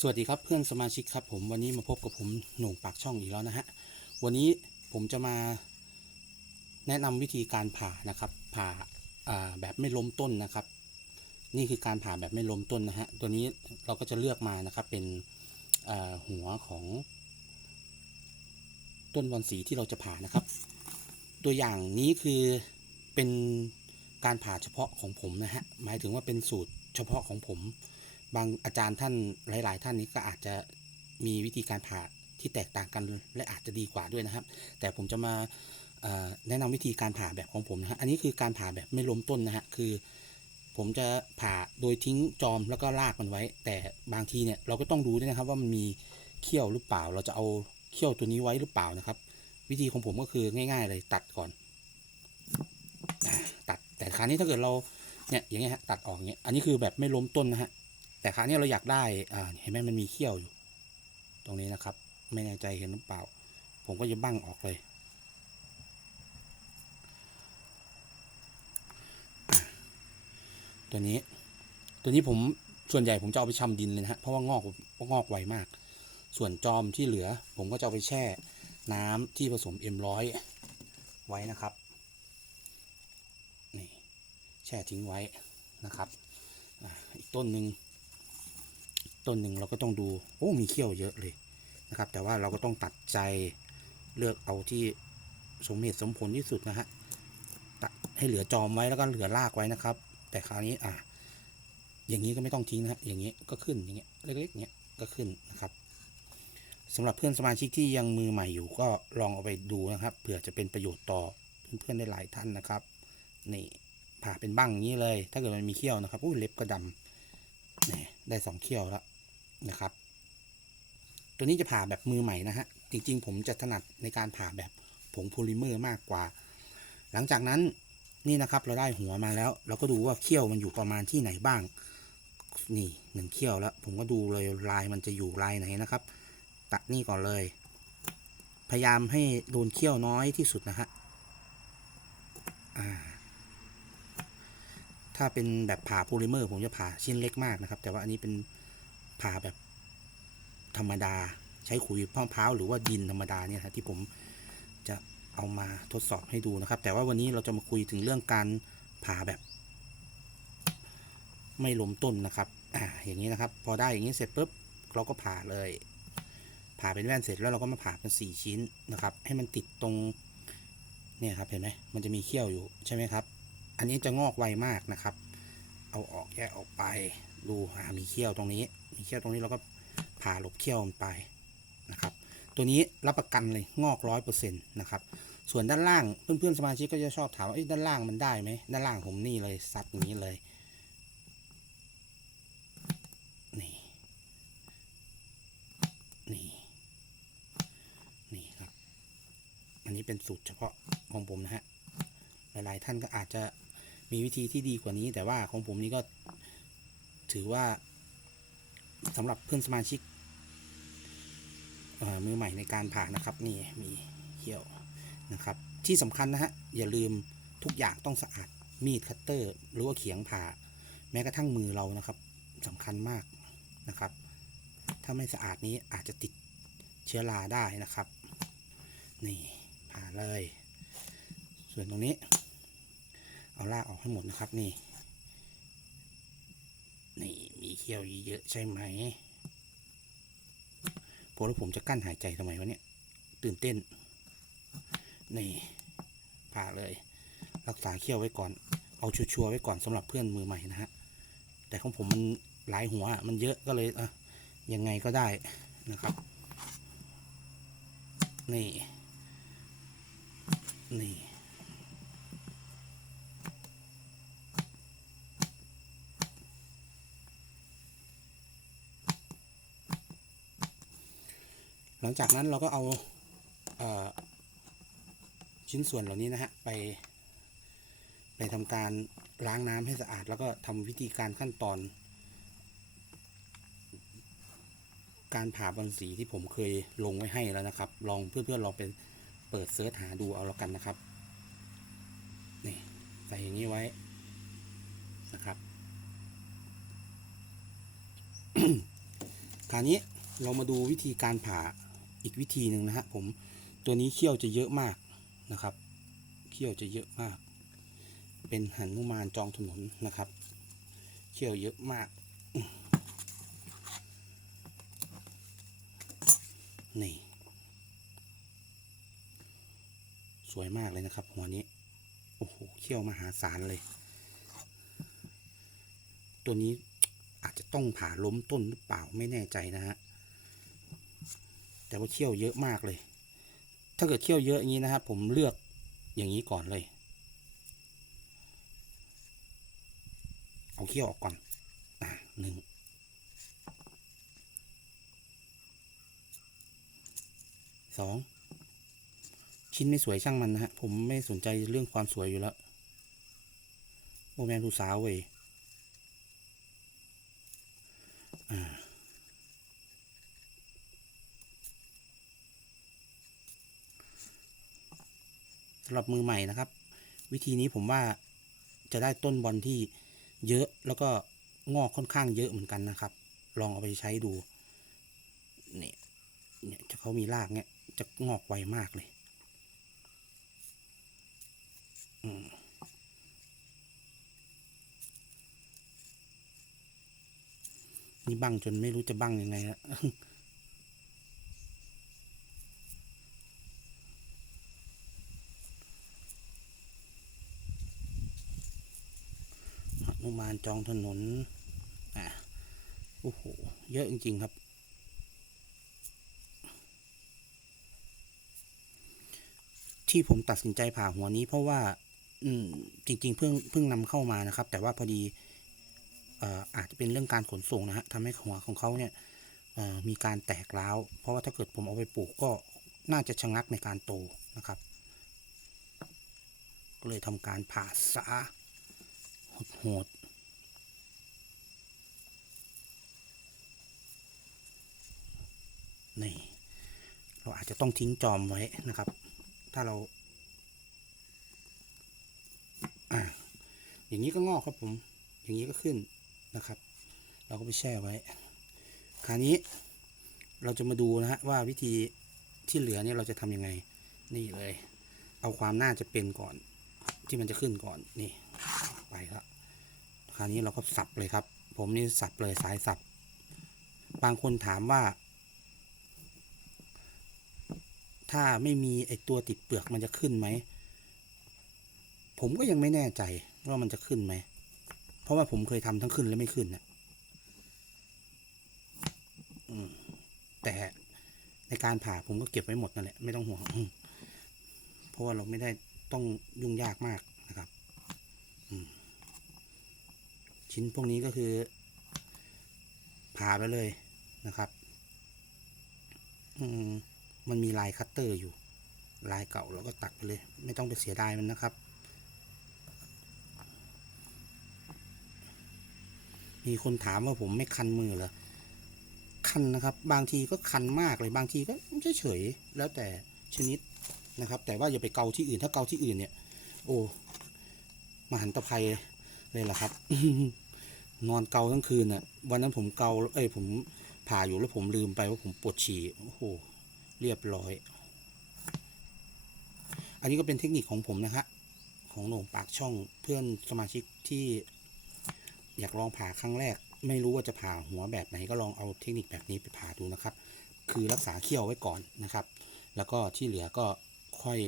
สวัสดีครับเพื่อนสมาชิกครับผมวันนี้มาพบกับผมหน่งปากช่องอีกแล้วนะฮะวันนี้ผมจะมาแนะนำวิธีการผ่านะครับ ผ่าแบบไม่ล้มต้นนะครับ นี่คือการผ่าแบบไม่ล้มต้นนะฮะตัวนี้เราก็จะเลือกมานะครับเป็นหัวของ ต้นบอนสีที่เราจะผ่านะครับ ตัวอย่างนี้คือเป็นการผ่าเฉพาะของผมนะฮะหมายถึงว่าเป็นสูตรเฉพาะของผม บางอาจารย์ท่านหลาย ๆ ท่านนี้ก็อาจจะมีวิธีการผ่าที่แตกต่างกันและอาจจะดีกว่าด้วยนะครับ แต่ผมจะมาแนะนำวิธีการผ่าแบบของผมนะฮะอันนี้คือการผ่าแบบไม่ล้มต้นนะฮะคือ ผมจะผ่าโดยทิ้งจอมแล้วก็ลากมันไว้ แต่บางทีเนี่ยเราก็ต้องดูด้วยนะครับว่ามันมีเขี้ยวหรือเปล่า เราจะเอาเขี้ยวตัวนี้ไว้หรือเปล่านะครับ วิธีของผมก็คือง่าย ๆ เลยตัดก่อนตัดแต่คราวนี้ถ้าเกิดเราเนี่ยอย่างเงี้ยฮะตัดออกเงี้ยอันนี้คือแบบไม่ล้มต้นนะฮะ แต่คราวนี้เราอยากได้อ่าเห็นไหมมันมีเขี้ยวอยู่ ตรงนี้นะครับ ไม่แน่ใจเห็นหรือเปล่า ผมก็จะบั้งออกเลย ตัวนี้ ตัวนี้ผมส่วนใหญ่ผมจะเอาไปชำดินเลยนะฮะเพราะว่างอกงอกไวมาก ส่วนจอมที่เหลือ ผมก็จะเอาไปแช่น้ำที่ผสมเอ็มร้อยไว้นะครับนี่แช่ทิ้งไว้นะครับ อีกต้นหนึ่ง ต้นหนึ่งเราก็ต้องดูโอ้มีเขี้ยวเยอะเลยนะครับ แต่ว่าเราก็ต้องตัดใจเลือกเอาที่สมเหตุสมผลที่สุดนะฮะตัดให้เหลือจอมไว้แล้วก็เหลือรากไว้นะครับ แต่คราวนี้อะอย่างนี้ก็ไม่ต้องทิ้งนะฮะอย่างนี้ก็ขึ้นอย่างเงี้ยเล็กๆเงี้ยก็ขึ้นนะครับสำหรับเพื่อนสมาชิกที่ยังมือใหม่อยู่ก็ลองเอาไปดูนะครับเผื่อจะเป็นประโยชน์ต่อเพื่อนๆได้หลายท่านนะครับนี่ผ่าเป็นบ้างอย่างนี้เลย ถ้าเกิดมันมีเขี้ยวนะครับอุ้เล็บก็ดำนี่ได้สองเขี้ยวแล้ว นะครับ ตัวนี้จะผ่าแบบมือใหม่นะฮะ จริง ๆ ผมจะถนัดในการผ่าแบบผงโพลิเมอร์มากกว่า หลังจากนั้นนี่นะครับเราได้หัวมาแล้ว เราก็ดูว่าเขี้ยวมันอยู่ประมาณที่ไหนบ้าง นี่หนึ่งเขี้ยวแล้ว ผมก็ดูเลยลายมันจะอยู่ลายไหนนะครับ ตัดนี่ก่อนเลย พยายามให้โดนเขี้ยวน้อยที่สุดนะฮะถ้าเป็นแบบผ่าโพลิเมอร์ ผมจะผ่าชิ้นเล็กมากนะครับ แต่ว่าอันนี้เป็น ผ่าแบบธรรมดาใช้ขุยมะพร้าหรือว่าดินธรรมดาเนี่ยครับที่ผมจะเอามาทดสอบให้ดูนะครับ แต่ว่าวันนี้เราจะมาคุยถึงเรื่องการผ่าแบบ ไม่ล้มต้นนะครับอ่าอย่างนี้นะครับ พอได้อย่างนี้เสร็จปุ๊บเราก็ผ่าเลย ผ่าเป็นแว่นเสร็จแล้วเราก็มาผ่าเป็นสี่ชิ้นนะครับ ให้มันติดตรงเนี่ยครับเห็นไหมมันจะมีเขี้ยวอยู่ใช่ไหมครับ อันนี้จะงอกไวมากนะครับ เอาออกแยกออกไป ดูอ่ามีเขี้ยวตรงนี้ มีเขี้ยวตรงนี้เราก็ผ่าหลบเขี้ยวมันไปนะครับ ตัวนี้รับประกันเลยงอกร้อยเปอร์เซ็นต์นะครับ ส่วนด้านล่างเพื่อนๆสมาชิกก็จะชอบถามว่าด้านล่างมันได้ไหมด้านล่างผมนี่เลยซัดอย่างนี้เลยนี่นี่นี่ครับ อันนี้เป็นสูตรเฉพาะของผมนะฮะหลายๆท่านก็อาจจะมีวิธีที่ดีกว่านี้ แต่ว่าของผมนี่ก็ ถือว่าสำหรับเพื่อนสมาชิกมือใหม่ในการผ่านะครับ นี่มีเขี้ยวนะครับ ที่สำคัญนะฮะอย่าลืมทุกอย่างต้องสะอาดมีดคัตเตอร์ หรือว่าเขียงผ่า แม้กระทั่งมือเรานะครับสำคัญมากนะครับ ถ้าไม่สะอาดนี้อาจจะติดเชื้อราได้นะครับ นี่ผ่าเลย ส่วนตรงนี้ เอาลากออกให้หมดนะครับนี่ เขี้ยวเยอะใช่ไหมพอแล้วผมจะกั้นหายใจทำไมวะเนี่ย ตื่นเต้น นี่ผ่าเลย รักษาเขี้ยวไว้ก่อน เอาชัวร์ไว้ก่อนสำหรับเพื่อนมือใหม่นะฮะ แต่ของผมมันหลายหัว มันเยอะก็เลยอะยังไงก็ได้นะครับ นี่ นี่ หลังจากนั้นเราก็เอาเออชิ้นส่วนเหล่านี้นะฮะไปไปทำการล้างน้ำให้สะอาด แล้วก็ทำวิธีการขั้นตอน การผ่าบอลสีที่ผมเคยลงไว้ให้แล้วนะครับ ลองเพื่อนๆลองไปเปิดเซิร์ชหาดูเอาแล้วกันนะครับนี่ใส่อย่างนี้ไว้นะครับ คราวนี้เรามาดูวิธีการผ่า อีกวิธีหนึ่งนะฮะผมตัวนี้เขี้ยวจะเยอะมากนะครับ เขี้ยวจะเยอะมาก เป็นหันุมานจองถนนนะครับ เขี้ยวเยอะมากนี่สวยมากเลยนะครับ หัวนี้ โอ้โหเขี้ยวมหาศาลเลย ตัวนี้อาจจะต้องผ่าล้มต้นหรือเปล่าไม่แน่ใจนะฮะ แต่ว่าเขี้ยวเยอะมากเลย ถ้าเกิดเขี้ยวเยอะอย่างนี้นะครับ ผมเลือกอย่างนี้ก่อนเลย เอาเขี้ยวออกก่อนอะหนึ่งสองชิ้นไม่สวยช่างมันนะฮะ ผมไม่สนใจเรื่องความสวยอยู่แล้วโมแมนผู้สาวเว้ยอ่า สำหรับมือใหม่นะครับ วิธีนี้ผมว่าจะได้ต้นบอลที่เยอะแล้วก็งอกค่อนข้างเยอะเหมือนกันนะครับ ลองเอาไปใช้ดูเนี่ยเนี่ยจะเขามีรากเนี่ยจะงอกไวมากเลยอืมนี่บังจนไม่รู้จะบังยังไงละ นุมานจองถนน อะ โอ้โห เยอะจริง ๆ ครับ ที่ผมตัดสินใจผ่าหัวนี้ เพราะว่า อืม จริง ๆ เพิ่งเพิ่งนำเข้ามานะครับ แต่ว่าพอดีเอ่ออาจจะเป็นเรื่องการขนส่งนะฮะทำให้หัวของเขาเนี่ยอ่อมีการแตกร้าว เพราะว่าถ้าเกิดผมเอาไปปลูกก็น่าจะชะงักในการโตนะครับ ก็เลยทำการผ่าสาโหดๆนี่ เราอา จะต้องทิ้งจอมไว้นะครับ ถ้าเราอ่าอย่างนี้ก็งอกครับผม อย่างนี้ก็ขึ้นนะครับ เราก็ไปแช่ไว้ คราวนี้เราจะมาดูนะฮะว่าวิธีที่เหลือเนี่ยเราจะทำยังไง นี่เลย เอาความน่าจะเป็นก่อน ที่มันจะขึ้นก่อนนี่ ไปครับคราวนี้เราก็สับเลยครับ ผมนี่สับเลยสายสับ บางคนถามว่า ถ้าไม่มีไอตัวติดเปลือกมันจะขึ้นไหม ผมก็ยังไม่แน่ใจว่ามันจะขึ้นไหม เพราะว่าผมเคยทำทั้งขึ้นและไม่ขึ้นนะแต่ในการผ่าผมก็เก็บไว้หมดนั่นแหละไม่ต้องห่วง เพราะว่าเราไม่ได้ต้องยุ่งยากมากนะครับชิ้นพวกนี้ก็คือผ่าไปเลยนะครับ อืม มันมีลายคัตเตอร์อยู่ ลายเก่าเราก็ตัดไปเลย ไม่ต้องไปเสียดายมันนะครับ มีคนถามว่าผมไม่คันมือเหรอคันนะครับ บางทีก็คันมากเลยบางทีก็เฉยๆแล้วแต่ชนิดนะครับ แต่ว่าอย่าไปเกาที่อื่นถ้าเกาที่อื่นเนี่ย โอ้มหันตภัยเลยล่ะครับ นอนเกาทั้งคืนน่ะ วันนั้นผมเกาเอ้ยผมผ่าอยู่แล้วผมลืมไปว่าผมปวดฉี่โอ้โห เรียบร้อย อันนี้ก็เป็นเทคนิคของผมนะฮะของหน่งปากช่องเพื่อนสมาชิกที่อยากลองผ่าครั้งแรก ไม่รู้ว่าจะผ่าหัวแบบไหนก็ลองเอาเทคนิคแบบนี้ไปผ่าดูนะครับ คือรักษาเขี้ยวไว้ก่อนนะครับ แล้วก็ที่เหลือก็ค่อย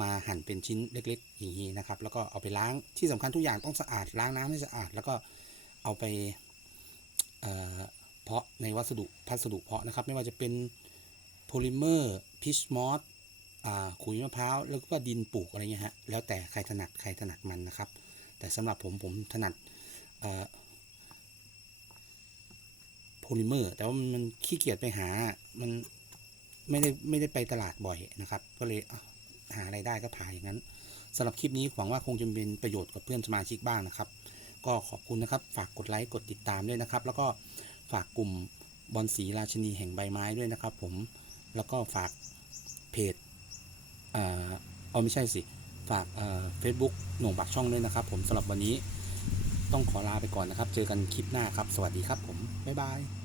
มาหั่นเป็นชิ้นเล็กๆอย่างนี้นะครับ แล้วก็เอาไปล้างที่สำคัญทุกอย่างต้องสะอาดล้างน้ำให้สะอาด แล้วก็เอาไปเพาะในวัสดุพัสดุเพาะนะครับ ไม่ว่าจะเป็น ลิเมอร์พิชมอสขุยมะพร้าว แล้วก็ดินปลูกอะไรเงี้ยฮะ แล้วแต่ใครถนัดใครถนัดมันนะครับ แต่สำหรับผมผมถนัดโพลิเมอร์ แต่ว่ามันขี้เกียจไปหา มันไม่ได้ไม่ได้ไปตลาดบ่อยนะครับ ก็เลยหาอะไรได้ก็ผ่าอย่างนั้นสำหรับคลิปนี้หวังว่าคงจะเป็นประโยชน์กับเพื่อนสมาชิกบ้างนะครับ ก็ขอบคุณนะครับ ฝากกดไลค์กดติดตามด้วยนะครับ แล้วก็ฝากกลุ่มบอลสีราชินีแห่งใบไม้ด้วยนะครับ ผม แล้วก็ฝากเพจเอ่อเอาไม่ใช่สิ ฝากเฟซบุ๊กหน่งปากช่องด้วยนะครับ ผมสำหรับวันนี้ต้องขอลาไปก่อนนะครับ เจอกันคลิปหน้าครับ สวัสดีครับผม บ๊ายบาย